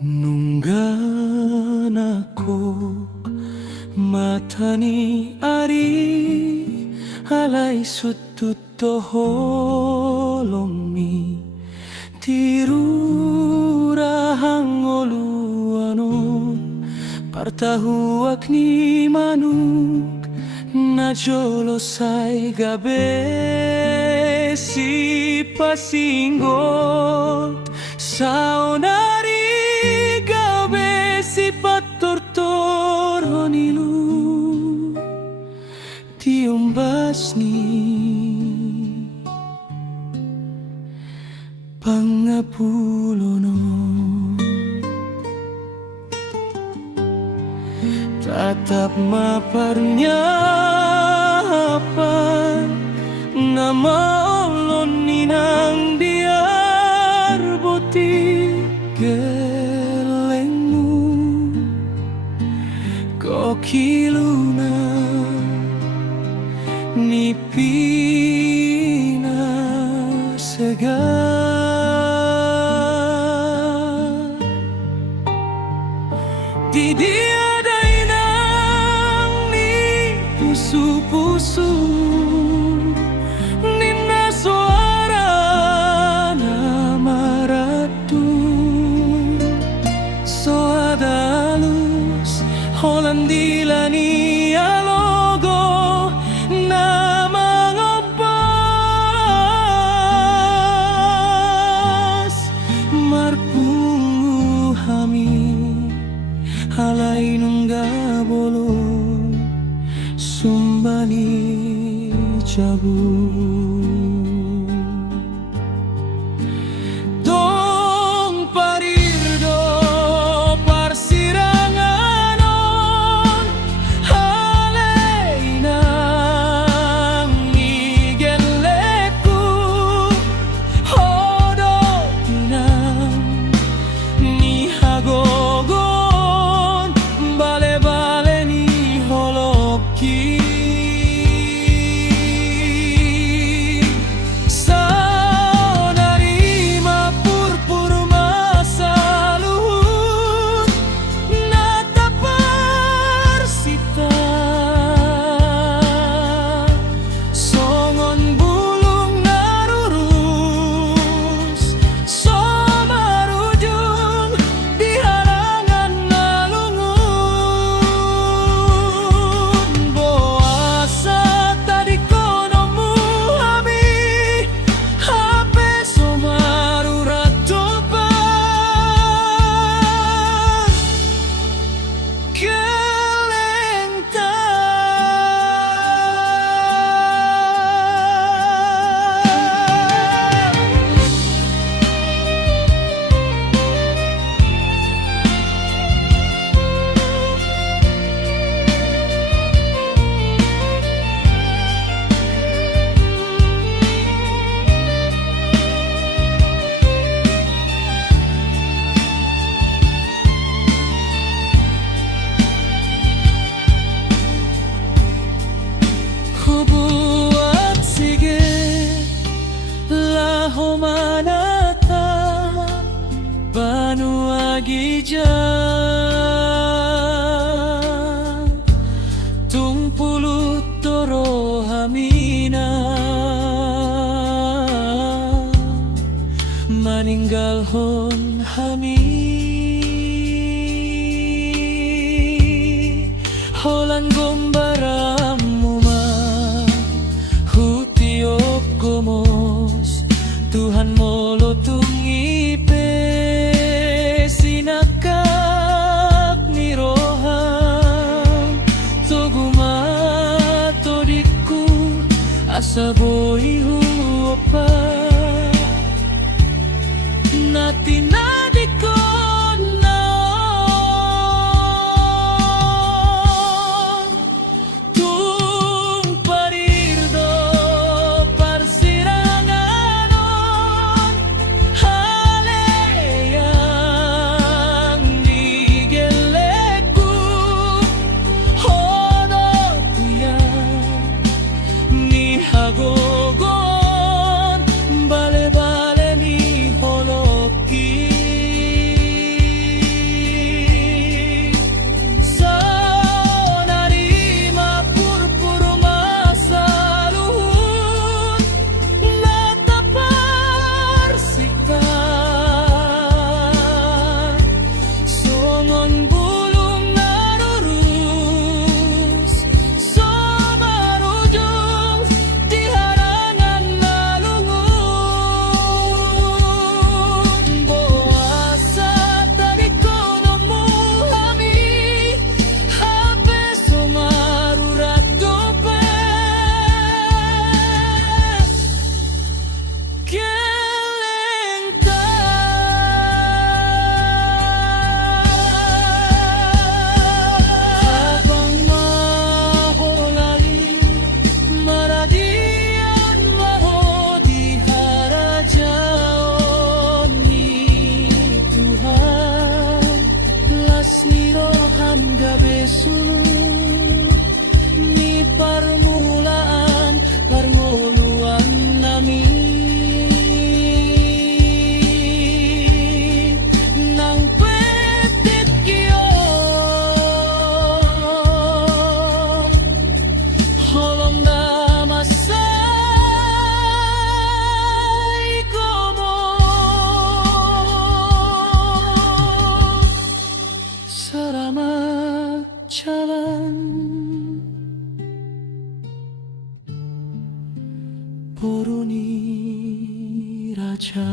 Nunggan ako matani ari alay sututo holomi tirurahang oluano partahuak ni manuk na jolosay gabe si pasingot saonari gabe si patortor honilu tiumbas ni pangapulono tatap maparnyapan na maulon ninang biar boti gelengmu kokiluna nipina segar di dia dainang ni pusu-pusu nina suara na maratu soadalus Hollandila ni alogo na mangopas marpungu hami halay nungga bolo sumbani jabu dong parirdo parsiranganon halay nang igeleku hodo tinang ni hagogon bale-bale ni holoki Gijan tung pulut toro hamina maninggal hon hami holan gombaram muma hutiok gomos Tuhan molo tungipe sinakak ni roham toguma todiku asa boy huopa nati nadiko na tung parirdo parsiranganon haleyang digeleku hodo tiyan ni hagogon gabi sunod ni parmulaan parnguluan nami nang petit kyo holong damasay komo salamat jalan Puruni Raja.